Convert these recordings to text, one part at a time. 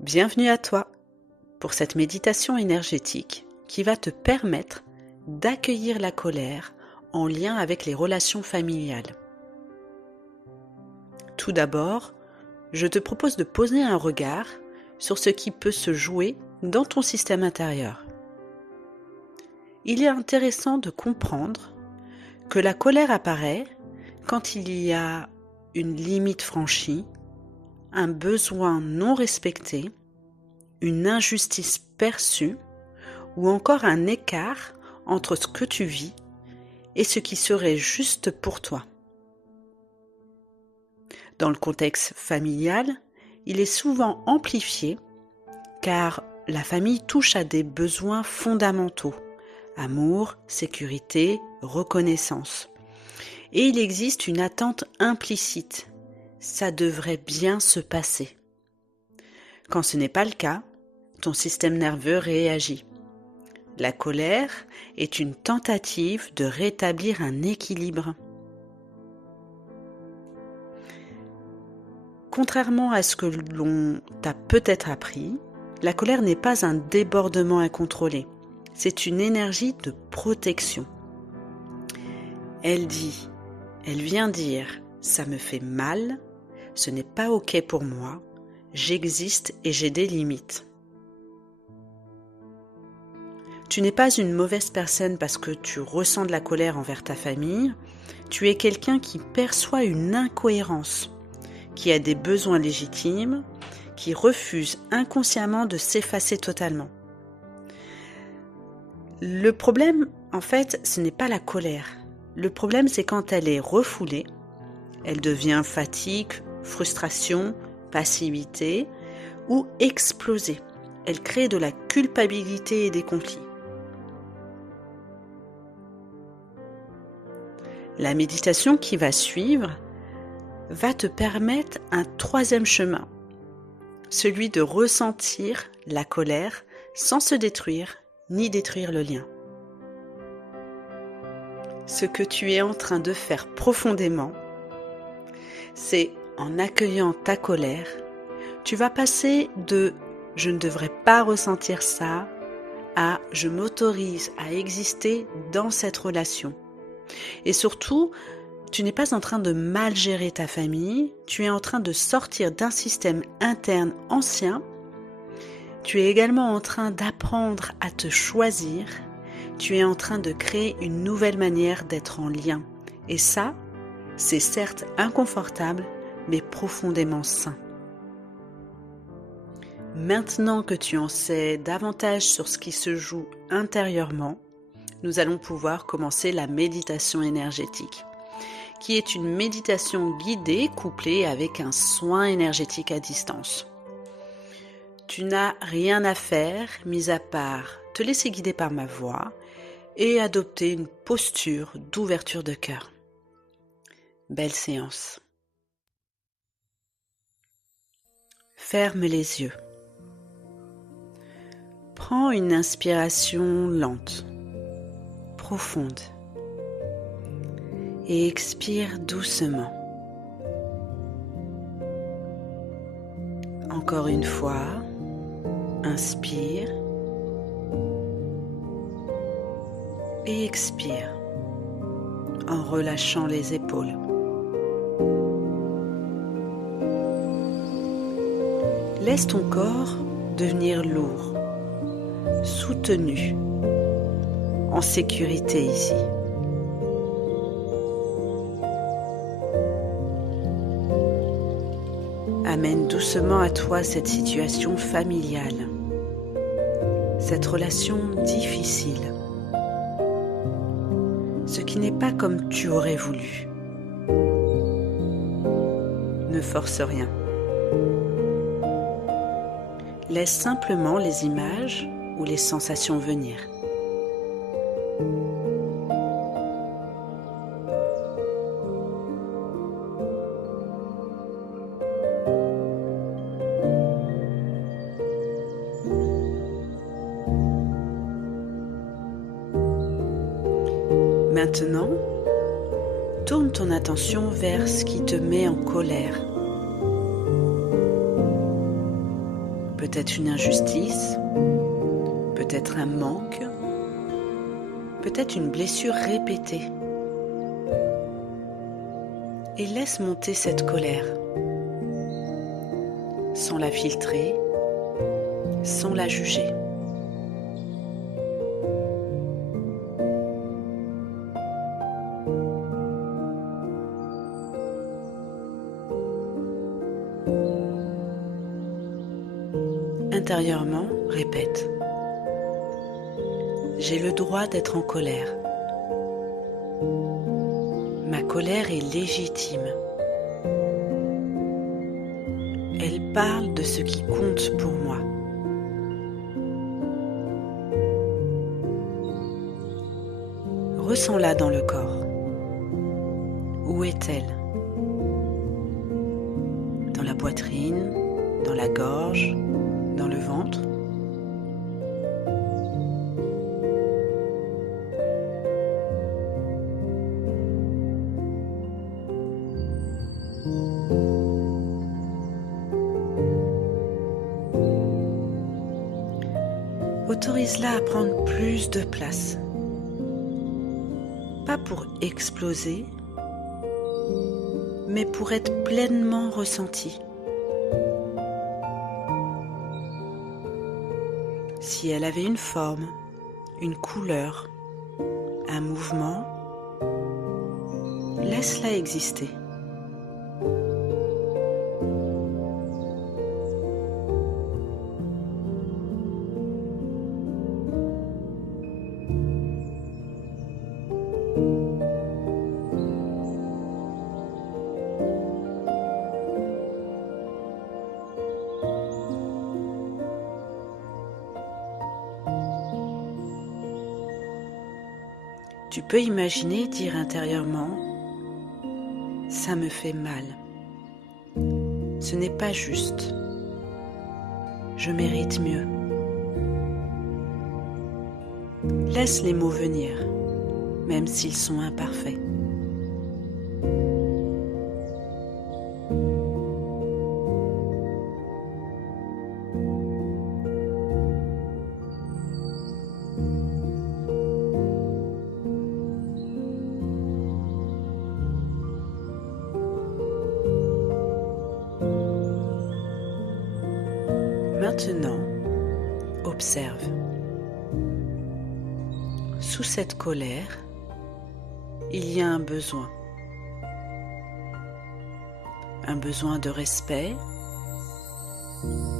Bienvenue à toi pour cette méditation énergétique qui va te permettre d'accueillir la colère en lien avec les relations familiales. Tout d'abord, je te propose de poser un regard sur ce qui peut se jouer dans ton système intérieur. Il est intéressant de comprendre que la colère apparaît quand il y a une limite franchie, un besoin non respecté, une injustice perçue ou encore un écart entre ce que tu vis et ce qui serait juste pour toi. Dans le contexte familial, il est souvent amplifié car la famille touche à des besoins fondamentaux, amour, sécurité, reconnaissance. Et il existe une attente implicite, ça devrait bien se passer. Quand ce n'est pas le cas, ton système nerveux réagit. La colère est une tentative de rétablir un équilibre. Contrairement à ce que l'on t'a peut-être appris, la colère n'est pas un débordement incontrôlé. C'est une énergie de protection. Elle vient dire « ça me fait mal, ce n'est pas ok pour moi, j'existe et j'ai des limites ». Tu n'es pas une mauvaise personne parce que tu ressens de la colère envers ta famille, tu es quelqu'un qui perçoit une incohérence, qui a des besoins légitimes, qui refuse inconsciemment de s'effacer totalement. Le problème, en fait, ce n'est pas la colère. Le problème, c'est quand elle est refoulée, elle devient fatigue, frustration, passivité ou explosée. Elle crée de la culpabilité et des conflits. La méditation qui va suivre va te permettre un troisième chemin, celui de ressentir la colère sans se détruire ni détruire le lien. Ce que tu es en train de faire profondément, c'est en accueillant ta colère, tu vas passer de « je ne devrais pas ressentir ça » à « je m'autorise à exister dans cette relation ». Et surtout, tu n'es pas en train de mal gérer ta famille, tu es en train de sortir d'un système interne ancien, tu es également en train d'apprendre à te choisir, tu es en train de créer une nouvelle manière d'être en lien. Et ça, c'est certes inconfortable, mais profondément sain. Maintenant que tu en sais davantage sur ce qui se joue intérieurement, nous allons pouvoir commencer la méditation énergétique, qui est une méditation guidée couplée avec un soin énergétique à distance. Tu n'as rien à faire, mis à part te laisser guider par ma voix et adopter une posture d'ouverture de cœur. Belle séance. Ferme les yeux. Prends une inspiration lente, profonde et expire doucement. Encore une fois, inspire et expire en relâchant les épaules. Laisse ton corps devenir lourd, soutenu, en sécurité ici. Amène doucement à toi cette situation familiale, cette relation difficile, ce qui n'est pas comme tu aurais voulu. Ne force rien. Laisse simplement les images ou les sensations venir. Maintenant, tourne ton attention vers ce qui te met en colère. peut-être une injustice, peut-être un manque, peut-être une blessure répétée. Et laisse monter cette colère, sans la filtrer, sans la juger. Intérieurement, répète. J'ai le droit d'être en colère. Ma colère est légitime. Elle parle de ce qui compte pour moi. Ressens-la dans le corps. Où est-elle? Dans la poitrine, dans la gorge, dans le ventre? Autorise-la à prendre plus de place. Pas pour exploser, mais pour être pleinement ressentie. Si elle avait une forme, une couleur, un mouvement, laisse-la exister. Tu peux imaginer dire intérieurement « ça me fait mal ». Ce n'est pas juste. Je mérite mieux. Laisse les mots venir, même s'ils sont imparfaits. Maintenant, observe. Sous cette colère, il y a un besoin. Un besoin de respect,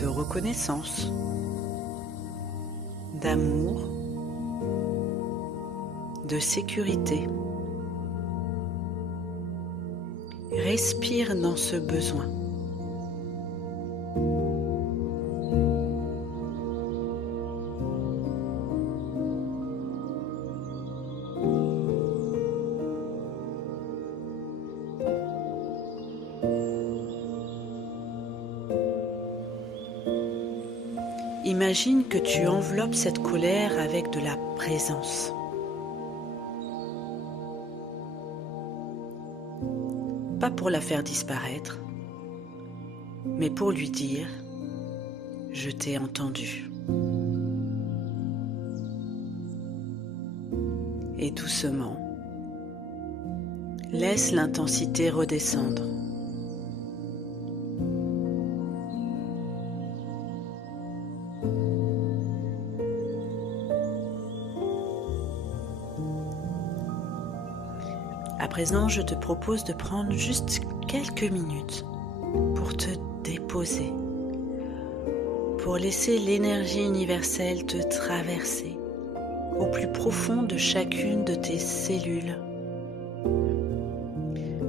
de reconnaissance, d'amour, de sécurité. Respire dans ce besoin. Imagine que tu enveloppes cette colère avec de la présence. Pas pour la faire disparaître, mais pour lui dire « Je t'ai entendu ». Et doucement, laisse l'intensité redescendre. À présent, je te propose de prendre juste quelques minutes pour te déposer, pour laisser l'énergie universelle te traverser au plus profond de chacune de tes cellules,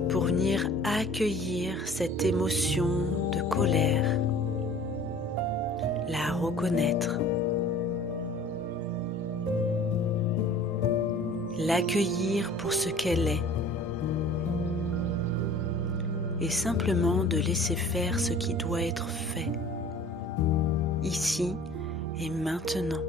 pour venir accueillir cette émotion de colère, la reconnaître, l'accueillir pour ce qu'elle est, et simplement de laisser faire ce qui doit être fait, ici et maintenant.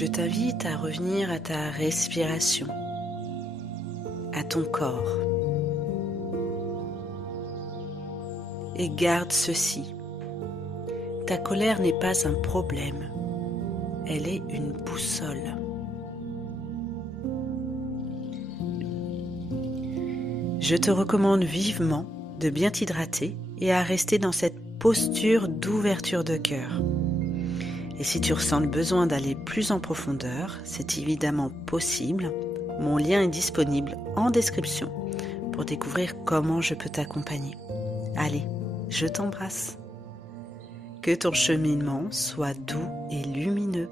Je t'invite à revenir à ta respiration, à ton corps. Et garde ceci. Ta colère n'est pas un problème, elle est une boussole. Je te recommande vivement de bien t'hydrater et à rester dans cette posture d'ouverture de cœur. Et si tu ressens le besoin d'aller plus en profondeur, c'est évidemment possible. Mon lien est disponible en description pour découvrir comment je peux t'accompagner. Allez, je t'embrasse. Que ton cheminement soit doux et lumineux.